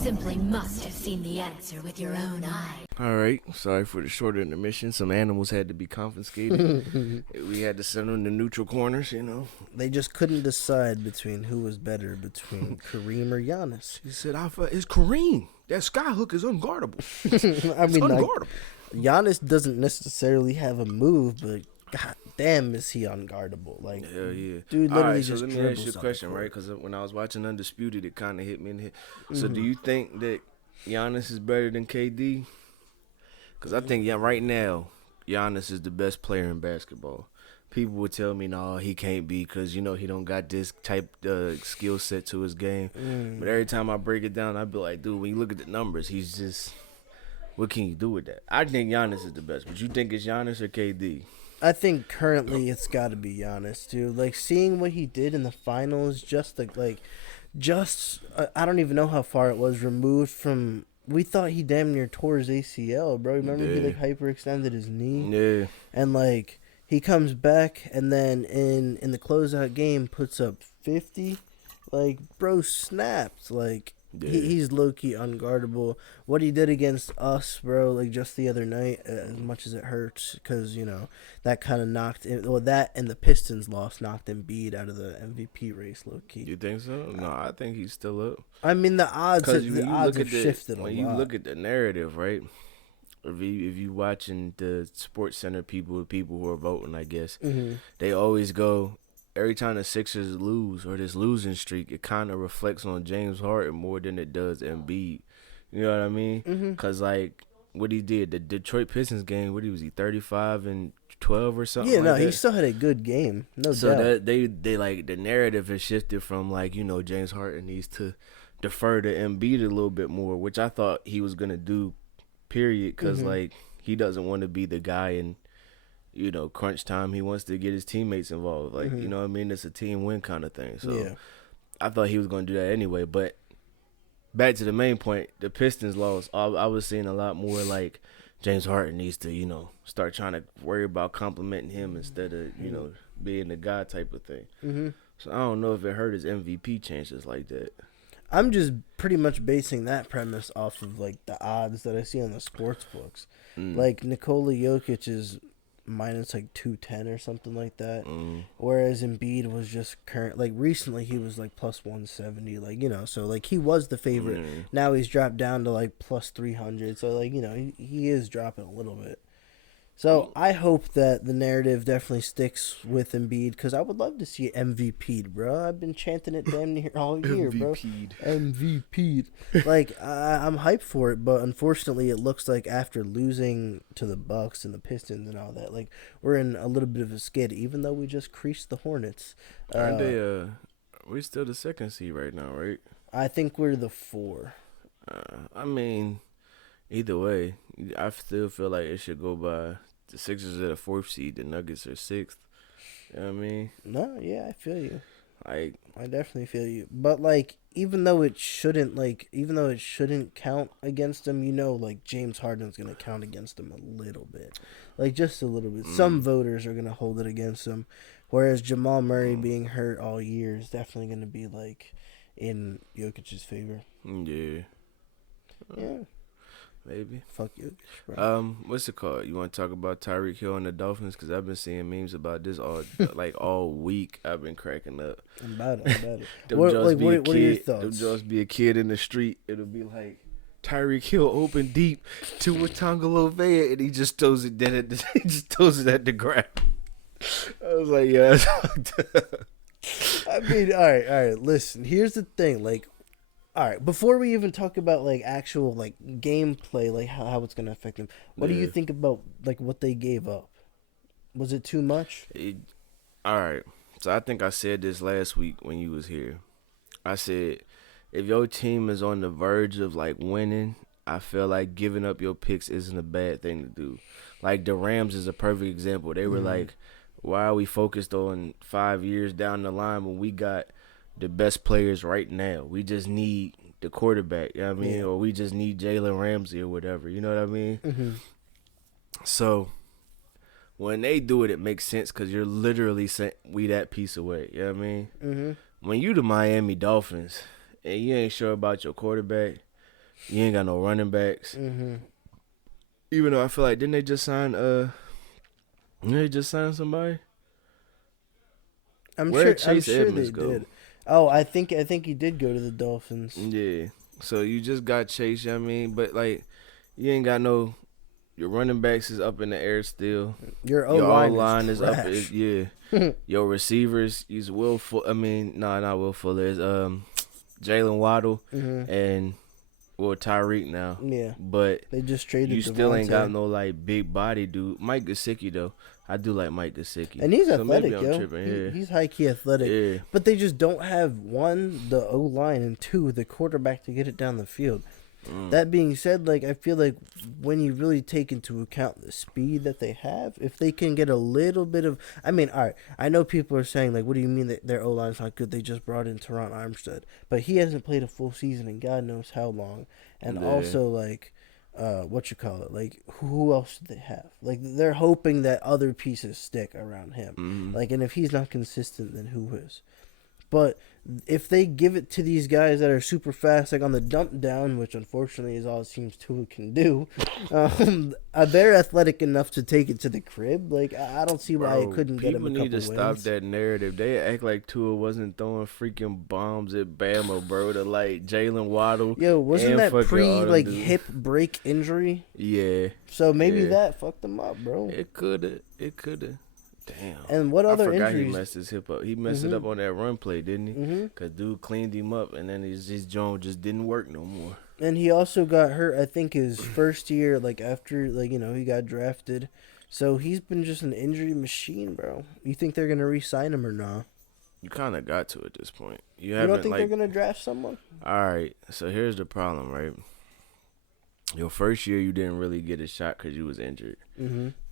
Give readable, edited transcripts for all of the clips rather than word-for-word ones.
simply must have seen the answer with your own eye. All right, sorry for the short intermission. Some animals had to be confiscated. We had to send them to neutral corners, you know. They just couldn't decide between who was better, between Kareem or Giannis. He said, it's Kareem. That skyhook is unguardable. I mean, unguardable. Giannis doesn't necessarily have a move, but god damn is he unguardable. Like, hell yeah. Dude literally all right, just so let me ask you a question, right? Because when I was watching Undisputed, it kind of hit me in the head. So do you think that Giannis is better than KD? Because I think right now, Giannis is the best player in basketball. People would tell me, no, he can't be because, you know, he don't got this type skill set to his game. But every time I break it down, I be like, dude, when you look at the numbers, he's just, what can you do with that? I think Giannis is the best. But you think it's Giannis or KD? I think currently it's got to be Giannis, dude. Like, seeing what he did in the finals, I don't even know how far it was removed from. We thought he damn near tore his ACL, bro. Remember he hyperextended his knee? Yeah. And he comes back and then in the closeout game puts up 50. Bro snapped. He's low-key unguardable. What he did against us, bro, just the other night, as much as it hurts, because, you know, that kind of knocked that and the Pistons loss knocked Embiid out of the MVP race, low-key. You think so? No, I think he's still up. I mean, the odds have shifted a lot. When you look at the narrative, right, if you watching the Sports Center people who are voting, I guess, they always go, every time the Sixers lose or this losing streak, it kind of reflects on James Harden more than it does Embiid. You know what I mean? Because, what he did, the Detroit Pistons game, what was he, 35 and 12 or something? Yeah, no, he still had a good game, no doubt. So they the narrative has shifted from, James Harden needs to defer to Embiid a little bit more, which I thought he was going to do, period, because, he doesn't want to be the guy in, you know, crunch time. He wants to get his teammates involved. You know what I mean? It's a team win kind of thing. So yeah. I thought he was going to do that anyway. But back to the main point, the Pistons lost. I was seeing a lot more James Harden needs to, you know, start trying to worry about complimenting him instead of, you know, being the guy type of thing. So I don't know if it hurt his MVP chances like that. I'm just pretty much basing that premise off of, the odds that I see on the sports books. Nikola Jokic is minus 210 or something like that, whereas Embiid was just recently he was plus 170, you know, so he was the favorite. Now he's dropped down to plus 300, so you know, he is dropping a little bit. So I hope that the narrative definitely sticks with Embiid, because I would love to see MVP'd, bro. I've been chanting it damn near all year, bro. MVP'd. I'm hyped for it, but unfortunately it looks like after losing to the Bucks and the Pistons and all that, we're in a little bit of a skid, even though we just creased the Hornets. Aren't they, we're still the second seed right now, right? I think we're the 4. I mean, either way, I still feel like it should go by. The Sixers are the 4th seed. The Nuggets are 6th. You know what I mean? No, yeah, I feel you. I definitely feel you. But even though it shouldn't count against them, you know, James Harden's gonna count against them a little bit, just a little bit. Some voters are gonna hold it against them, whereas Jamal Murray being hurt all year is definitely gonna be in Jokic's favor. Yeah. Yeah. Maybe. Fuck you, bro. What's it called? You want to talk about Tyreek Hill and the Dolphins? Because I've been seeing memes about this all week. I've been cracking up. I'm about it. What are your thoughts? Them just be a kid in the street. It'll be Tyreek Hill open deep to Watangaloa, and he just throws it dead he just throws it at the ground. I was like, yeah. I mean, all right. Listen, here's the thing, all right, before we even talk about actual gameplay, how it's gonna affect them, what do you think about what they gave up? Was it too much? All right, so I think I said this last week when you was here. I said if your team is on the verge of winning, I feel like giving up your picks isn't a bad thing to do. The Rams is a perfect example. They were why are we focused on 5 years down the line when we got the best players right now? We just need the quarterback, you know what I mean? Yeah. Or we just need Jalen Ramsey or whatever, you know what I mean? So when they do it, it makes sense because you're literally saying we that piece away, you know what I mean? When you the Miami Dolphins and you ain't sure about your quarterback, You ain't got no running backs. Mm-hmm. Even though I feel like didn't they just sign somebody? I'm Where sure. did Chase I'm sure Edmonds they go? did. Oh, I think he did go to the Dolphins. Yeah. So you just got Chase. I mean, but like you ain't got no. Your running backs is up in the air still. Your O-line is trash. up. Yeah. Your receivers, he's Will Fuller. I mean, not Will Fuller. It's Jalen Waddle and Tyreek now. Yeah. But they just traded. You still ain't got no like big body dude. Mike Gesicki though. I do like Mike Gesicki. And he's athletic, maybe I'm tripping. Yeah. He's high key athletic. Yeah. But they just don't have one, the O-line, and two, the quarterback to get it down the field. That being said, like I feel like when you really take into account the speed that they have, if they can get a little bit of, I mean, all right, I know people are saying like, what do you mean that their O-line's not good? They just brought in Teron Armstead, but he hasn't played a full season in God knows how long. And also like, like who else do they have? Like they're hoping that other pieces stick around him. Like, and if he's not consistent, then who is? But if they give it to these guys that are super fast, like on the dump down, which unfortunately is all it seems Tua can do, they're athletic enough to take it to the crib. Like I don't see why it couldn't get him a couple wins. People need to stop that narrative. They act like Tua wasn't throwing freaking bombs at Bama, bro. To like Jalen Waddle. Yo, wasn't that pre hip break injury? Yeah. So maybe that fucked him up, bro. It coulda. Damn. And what other injuries? He messed his hip up. He messed it up on that run play, didn't he? Because dude cleaned him up, and then his joint just didn't work no more. And he also got hurt, I think, his first year, like after, like, you know, he got drafted. So he's been just an injury machine, bro. You think they're going to re-sign him or not? You kind of got to at this point. You don't think they're going to draft someone? All right. So here's the problem, right? Your first year, you didn't really get a shot because you was injured.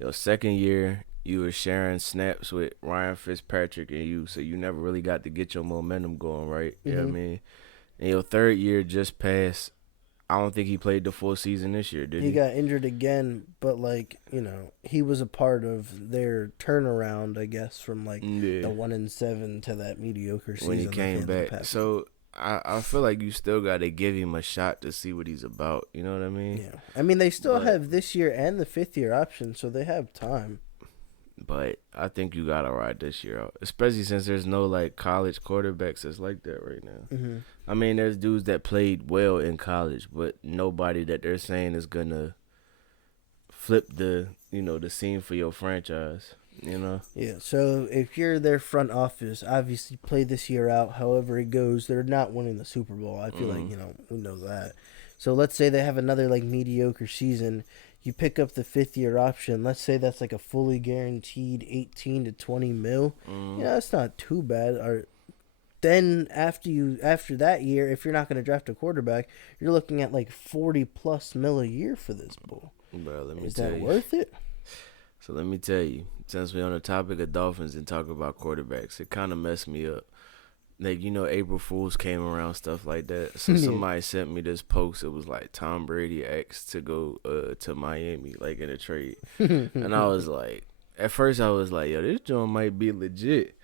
Your second year, you were sharing snaps with Ryan Fitzpatrick and you, so you never really got to get your momentum going, right? You know what I mean? And your third year just passed. I don't think he played the full season this year, did he? He got injured again, but, like, you know, he was a part of their turnaround, I guess, from, like, the 1-7 to that mediocre season. When he came back. So I feel like you still got to give him a shot to see what he's about. You know what I mean? Yeah. I mean, they still have this year and the fifth-year option, so they have time. But I think you got to ride this year out, especially since there's no, like, college quarterbacks that's like that right now. I mean, there's dudes that played well in college, but nobody that they're saying is going to flip the scene for your franchise, you know? Yeah, so if you're their front office, obviously play this year out however it goes. They're not winning the Super Bowl. I feel like, you know, we know that. So let's say they have another, like, mediocre season. You pick up the fifth-year option. Let's say that's like a fully guaranteed 18 to 20 mil. You know, that's not too bad. Or then after that year, if you're not going to draft a quarterback, you're looking at like 40+ mil a year for this bull. Bro, Is that worth it? So let me tell you, since we're on the topic of Dolphins and talking about quarterbacks, it kind of messed me up. Like, you know, April Fools came around, stuff like that. So somebody sent me this post. It was like Tom Brady asked to go to Miami, like in a trade. And I was like, at first I was like, yo, this joint might be legit.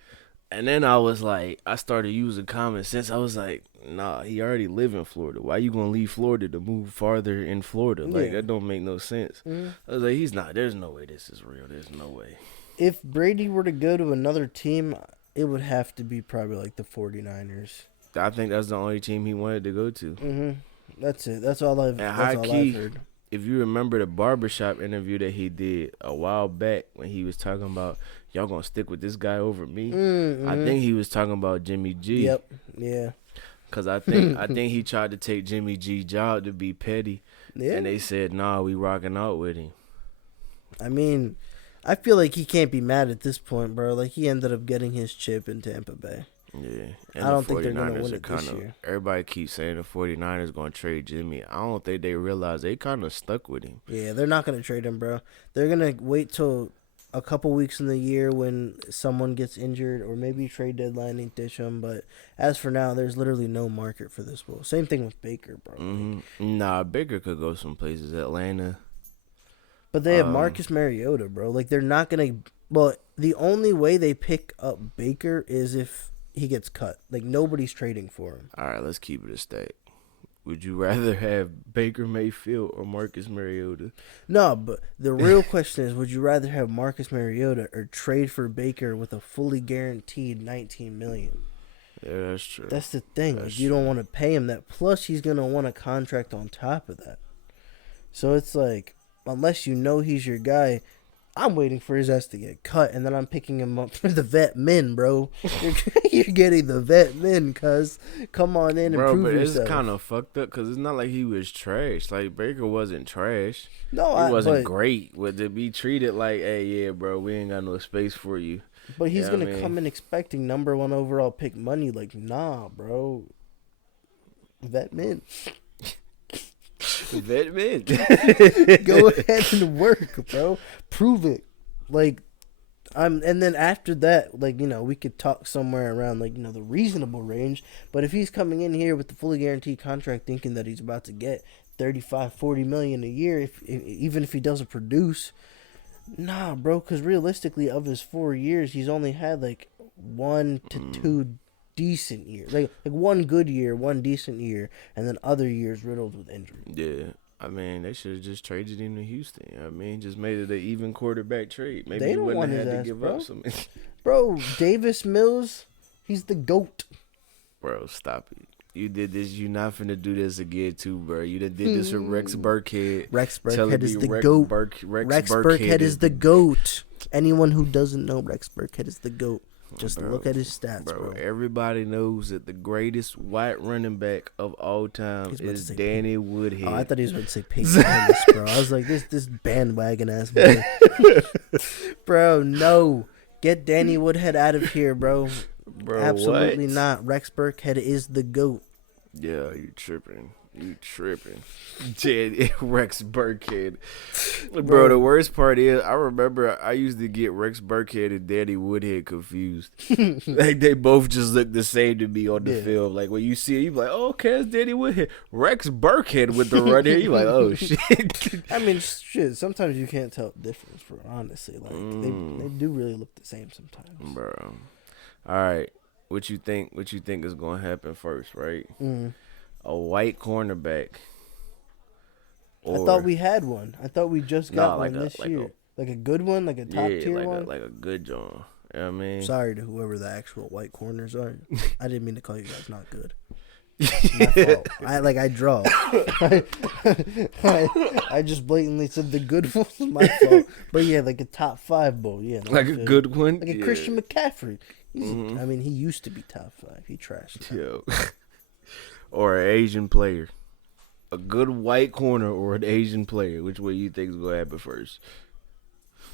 And then I was like, I started using common sense. I was like, nah, he already live in Florida. Why you going to leave Florida to move farther in Florida? Like, that don't make no sense. I was like, there's no way this is real. There's no way. If Brady were to go to another team, it would have to be probably like the 49ers. I think that's the only team he wanted to go to. That's it. That's all I've heard. If you remember the barbershop interview that he did a while back when he was talking about, y'all going to stick with this guy over me? I think he was talking about Jimmy G. Yep. Yeah. Because I think he tried to take Jimmy G's job to be petty. Yeah. And they said, nah, we rocking out with him. I mean, I feel like he can't be mad at this point, bro. Like, he ended up getting his chip in Tampa Bay. Yeah. And I don't think they're going to win it this year. Everybody keeps saying the 49ers going to trade Jimmy. I don't think they realize they kind of stuck with him. Yeah, they're not going to trade him, bro. They're going to wait till a couple weeks in the year when someone gets injured, or maybe trade deadline and ditch him. But as for now, there's literally no market for this bull. Same thing with Baker, bro. Nah, Baker could go some places. Atlanta. But they have Marcus Mariota, bro. Like, they're not going to... Well, the only way they pick up Baker is if he gets cut. Like, nobody's trading for him. All right, let's keep it a state. Would you rather have Baker Mayfield or Marcus Mariota? No, but the real question is, would you rather have Marcus Mariota or trade for Baker with a fully guaranteed $19 million? Yeah, that's true. That's the thing. Like, you don't want to pay him that. Plus, he's gonna want a contract on top of that. So it's like, unless you know he's your guy, I'm waiting for his ass to get cut, and then I'm picking him up for the vet men, bro. You're getting the vet men, cuz. Come on in and prove yourself. It's kind of fucked up, because it's not like he was trash. Like, Baker wasn't trash. No, he wasn't great. But to be treated like, hey, yeah, bro, we ain't got no space for you. But he's going to come in expecting number 1 overall pick money. Like, nah, bro. Vet men. Vet men. Go ahead and work, bro. Prove it. Like, and then after that, like, you know, we could talk somewhere around, like, you know, the reasonable range. But if he's coming in here with the fully guaranteed contract thinking that he's about to get 35, 40 million a year, even if he doesn't produce, nah, bro, because realistically, of his 4 years, he's only had, like, 1 to 2 decent years. Like one good year, 1 decent year, and then other years riddled with injury. Yeah. I mean, they should have just traded him to Houston. I mean, just made it an even quarterback trade. Maybe he wouldn't have had to give up some. Bro, Davis Mills, he's the GOAT. Bro, stop it. You did this. You not finna do this again, too, bro. You done did this with Rex Burkhead. Rex Burkhead is the GOAT. Rex Burkhead is the GOAT. Anyone who doesn't know Rex Burkhead is the GOAT. Just look at his stats, bro. Everybody knows that the greatest white running back of all time is Danny Woodhead. Oh, I thought he was about to say Peyton Hillis, bro. I was like, this bandwagon ass man. Bro, no. Get Danny Woodhead out of here, bro. Absolutely not. Rex Burkhead is the GOAT. Yeah, you tripping. Rex Burkhead. Bro, the worst part is, I remember I used to get Rex Burkhead and Danny Woodhead confused. Like, they both just look the same to me on the film. Like, when you see it, you be like, oh, okay, it's Danny Woodhead. Rex Burkhead with the run here, you like, oh, shit. I mean, shit, sometimes you can't tell the difference, bro, honestly. Like, they do really look the same sometimes. Bro. All right. What you think is going to happen first, right? A white cornerback. I thought we had one. I thought we just got one this year. Like a good one? Like a top tier one? Like a good John. You know what I mean? Sorry to whoever the actual white corners are. I didn't mean to call you guys not good. My fault. I draw. I just blatantly said the good one was my fault. But yeah, like a top 5 bull. Yeah, like a good one? Like a Christian McCaffrey. I mean, he used to be top 5. He trashed it. Yo. Or an Asian player. A good white corner or an Asian player. Which way you think is going to happen first?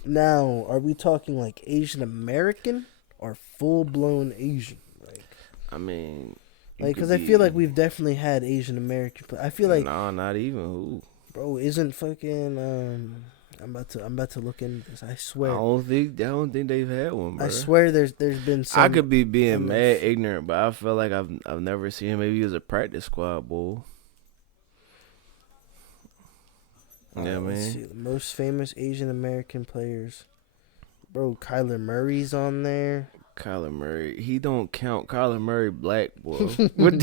Now, are we talking like Asian American or full blown Asian? Like, I mean, like, because I feel like we've definitely had Asian American. I feel like not even who. Bro, isn't fucking I'm about to look into this. I swear. I don't think they've had one, bro. I swear there's been some. I could be being mad ignorant, but I feel like I've never seen him. Maybe he was a practice squad bull. Yeah, man. Let's see. The most famous Asian American players. Bro, Kyler Murray's on there. Kyler Murray. He don't count. Kyler Murray black, boy. What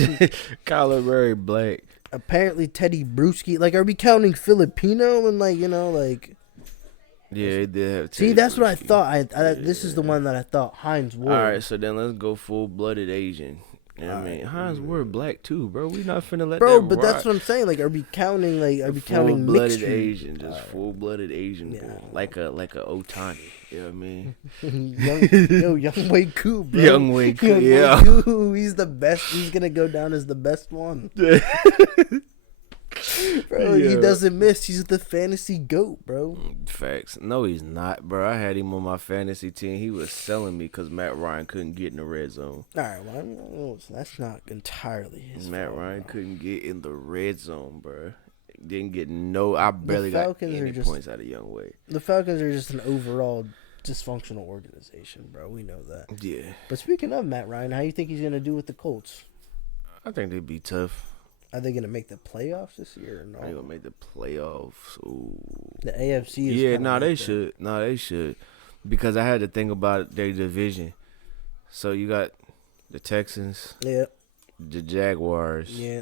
Kyler Murray black. Apparently Teddy Bruschi. Like, are we counting Filipino and like, you know, like. Yeah, they did have Teddy. See, that's Bruschi. What I thought. This is the one that I thought Hines Ward. All right, so then let's go full-blooded Asian. You know what I mean? Hines Ward black too, bro. We not finna let that but rock. That's what I'm saying. Like, are we counting full-blooded Asian, just full-blooded Asian, yeah. Boy. Like a Otani. You know what I mean? Young Wei Koo, bro. Young Wei Koo, yeah. Wei Koo, he's the best. He's gonna go down as the best one. Bro, yeah. He doesn't miss. He's the fantasy GOAT, bro. Facts. No, he's not, bro. I had him on my fantasy team. He was selling me because Matt Ryan couldn't get in the red zone. All right, well, that's not entirely his Matt fault, Ryan bro. Couldn't get in the red zone, bro. Didn't get I barely got any points out of Young Wei. The Falcons are just an overall dysfunctional organization, bro. We know that. Yeah. But speaking of Matt Ryan, how do you think he's going to do with the Colts? I think they'd be tough. Are they going to make the playoffs this year or no? Are they going to make the playoffs? Ooh. The AFC is they should. No, they should. Because I had to think about their division. So you got the Texans. Yeah. The Jaguars. Yeah.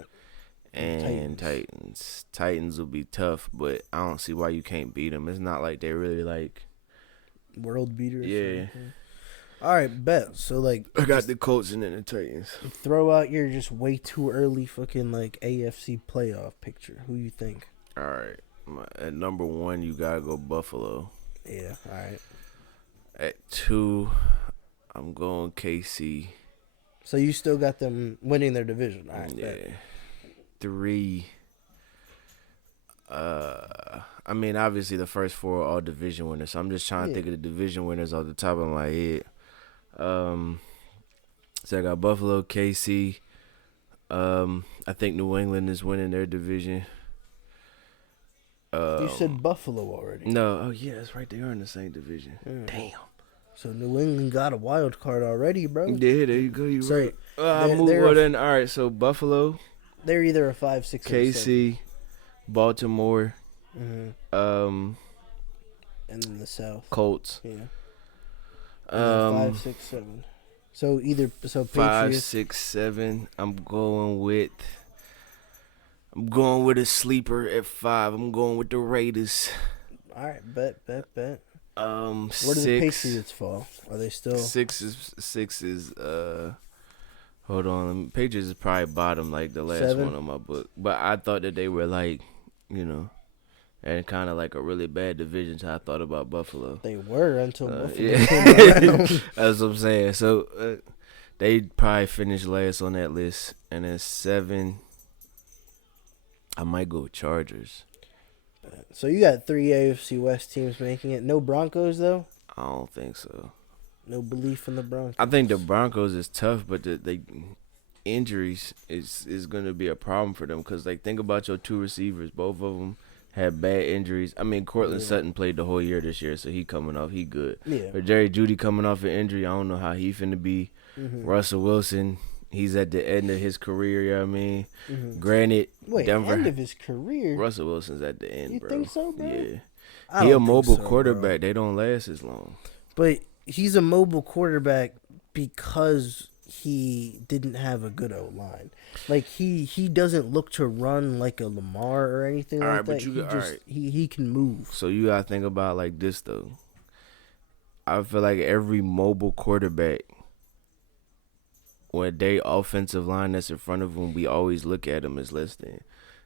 and Titans. Titans will be tough, but I don't see why you can't beat them. It's not like they're really like world beaters. Yeah. All right, bet. So like, I got the Colts and then the Titans. Throw out your just way too early fucking like AFC playoff picture. Who you think? All right, at number 1, you gotta go Buffalo. Yeah. All right. At 2, I'm going KC. So you still got them winning their division. All right, yeah. Bet. 3. I mean, obviously the first 4 are all division winners. So I'm just trying to think of the division winners off the top of my head. So I got Buffalo, KC. I think New England is winning their division. You said Buffalo already. No, oh yeah, that's right. They are in the same division. Damn. So New England got a wild card already, bro. Yeah, there you go. You so right. Then. All right, so Buffalo. They're either a 5, 6, KC, Baltimore. And then the South. Colts. Yeah. 5, 6, 7. So either 5, Patriots. 6, 7. I'm going with a sleeper at 5. I'm going with the Raiders. All right, bet. Where do 6, the Patriots fall? Are they still 6 is hold on. Patriots is probably bottom, like the last 7? one on my book. But I thought that they were like, and kind of like a really bad division. So I thought about Buffalo. They were until Buffalo came around. That's what I'm saying. So they probably finished last on that list. And then 7, I might go Chargers. So you got 3 AFC West teams making it. No Broncos, though? I don't think so. No belief in the Broncos? I think the Broncos is tough, but the injuries is going to be a problem for them. Because, like, think about your 2 receivers. Both of them had bad injuries. I mean, Cortland Sutton played the whole year this year, so he coming off. He good. Yeah. But Jerry Jeudy coming off an injury, I don't know how he finna be. Russell Wilson, he's at the end of his career, you know what I mean? Granted, Denver. End of his career? Russell Wilson's at the end, bro. You think so, bro? Yeah. He a mobile quarterback. Bro. They don't last as long. But he's a mobile quarterback because he didn't have a good O-line. Like, he doesn't look to run like a Lamar or anything like that. He can move. So you got to think about like this, though. I feel like every mobile quarterback, when they offensive line that's in front of them, we always look at them as less than.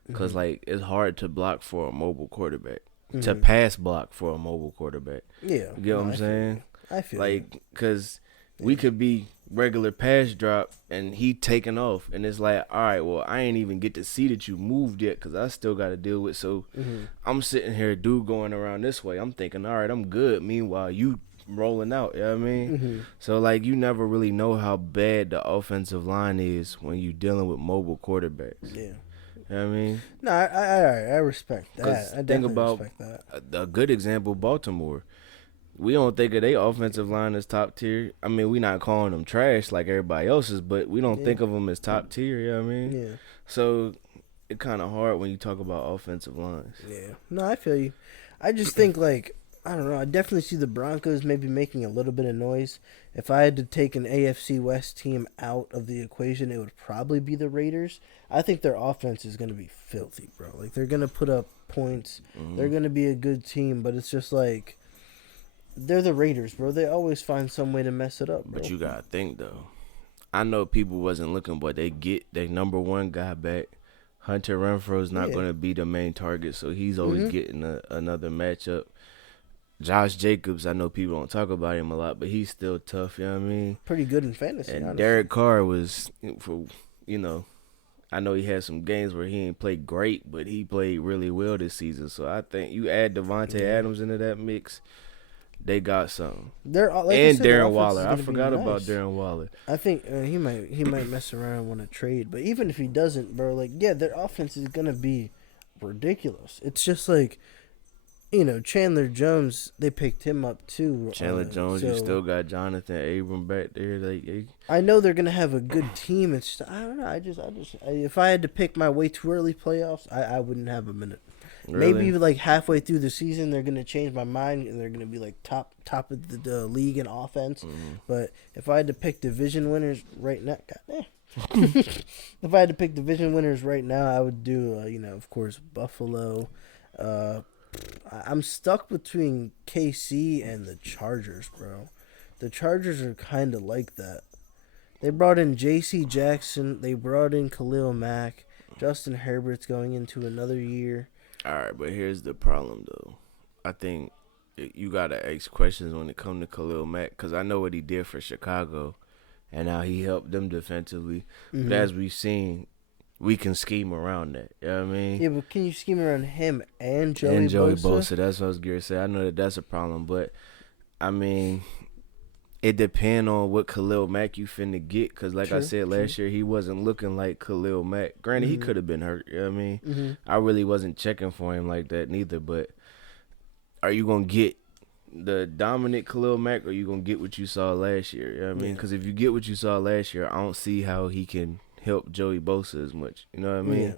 Because, like, it's hard to block for a mobile quarterback. To pass block for a mobile quarterback. Yeah. You get what I'm saying? I feel like, because we could be regular pass drop and he taking off. And it's like, all right, well, I ain't even get to see that you moved yet because I still got to deal with. So I'm sitting here, dude going around this way. I'm thinking, all right, I'm good. Meanwhile, you rolling out, you know what I mean? So, like, you never really know how bad the offensive line is when you're dealing with mobile quarterbacks. Yeah. You know what I mean? No, I respect that. I definitely respect that. A good example, Baltimore. We don't think of their offensive line as top tier. I mean, we not calling them trash like everybody else's, but we don't think of them as top tier, you know what I mean? Yeah. So, it's kind of hard when you talk about offensive lines. Yeah. No, I feel you. I just think, like, I don't know. I definitely see the Broncos maybe making a little bit of noise. If I had to take an AFC West team out of the equation, it would probably be the Raiders. I think their offense is going to be filthy, bro. Like, they're going to put up points. They're going to be a good team, but it's just like, they're the Raiders, bro. They always find some way to mess it up, bro. But you got to think, though. I know people wasn't looking, but they get their number 1 guy back. Hunter Renfro's not going to be the main target, so he's always getting another matchup. Josh Jacobs, I know people don't talk about him a lot, but he's still tough, you know what I mean? Pretty good in fantasy, and honestly. Derek Carr was, I know he had some games where he ain't played great, but he played really well this season. So I think you add Devontae Adams into that mix, they got something. And Darren Waller. I forgot about Darren Waller. I think he might mess around and want to trade, but even if he doesn't, bro, like, yeah, their offense is going to be ridiculous. It's just like, Chandler Jones, they picked him up too. Chandler Jones, you still got Jonathan Abram back there. I know they're gonna have a good team. It's just, I don't know. If I had to pick my way too early playoffs, I wouldn't have a minute. Really? Maybe like halfway through the season, they're gonna change my mind and they're gonna be like top of the league in offense. But if I had to pick division winners right now, goddamn, If I had to pick division winners right now, I would do, of course, Buffalo. I'm stuck between KC and the Chargers, bro. The Chargers are kind of like that. They brought in J.C. Jackson. They brought in Khalil Mack. Justin Herbert's going into another year. All right, but here's the problem, though. I think you got to ask questions when it comes to Khalil Mack, because I know what he did for Chicago and how he helped them defensively. But as we've seen, we can scheme around that. You know what I mean? Yeah, but can you scheme around him and Joey Bosa? And Joey Bosa. That's what I was going to say. I know that that's a problem, but, I mean, it depends on what Khalil Mack you finna get, because like I said last year, he wasn't looking like Khalil Mack. Granted, he could have been hurt. You know what I mean? I really wasn't checking for him like that neither, but are you going to get the dominant Khalil Mack, or you going to get what you saw last year? You know what I mean? Because if you get what you saw last year, I don't see how he can help Joey Bosa as much. You know what I mean? Yeah.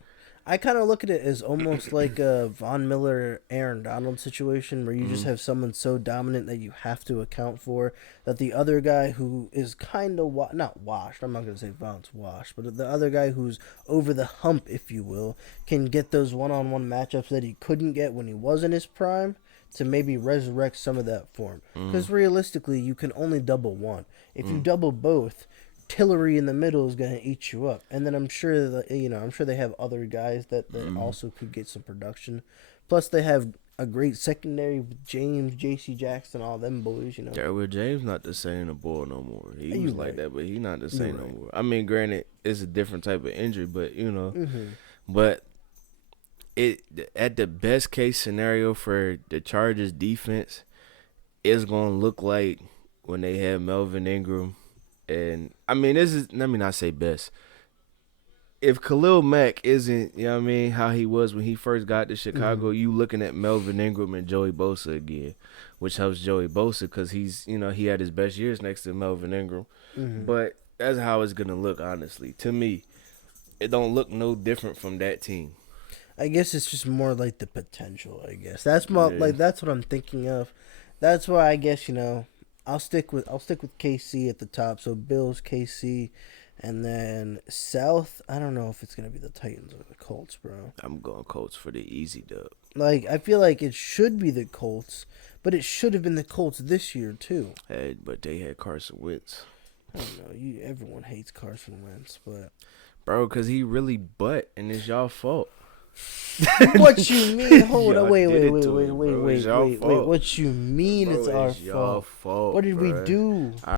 I kind of look at it as almost like a Von Miller, Aaron Donald situation where you just have someone so dominant that you have to account for that the other guy who is kind of not washed. I'm not going to say Von's washed, but the other guy who's over the hump, if you will, can get those one-on-one matchups that he couldn't get when he was in his prime to maybe resurrect some of that form. Because realistically, you can only double one. If you double both, Tillery in the middle is going to eat you up. And then I'm sure that, I'm sure they have other guys that also could get some production. Plus they have a great secondary with James, J.C. Jackson, all them boys, Yeah, well, James not the same the ball no more. He was like that, but he not the same no more. I mean, granted, it's a different type of injury, but, but at the best case scenario for the Chargers defense, it's going to look like when they have Melvin Ingram. And, I mean, let me not say best. If Khalil Mack isn't, how he was when he first got to Chicago, you looking at Melvin Ingram and Joey Bosa again, which helps Joey Bosa because he's, he had his best years next to Melvin Ingram. But that's how it's going to look, honestly. To me, it don't look no different from that team. I guess it's just more like the potential, I guess. That's that's what I'm thinking of. That's why I guess, I'll stick with KC at the top. So Bills, KC, and then South. I don't know if it's gonna be the Titans or the Colts, bro. I'm going Colts for the easy dub. Like I feel like it should be the Colts, but it should have been the Colts this year too. Hey, but they had Carson Wentz. I don't know. Everyone hates Carson Wentz, but bro, because he really and it's y'all fault. What you mean? Hold on, wait. What you mean What it's our fault? What What did we do?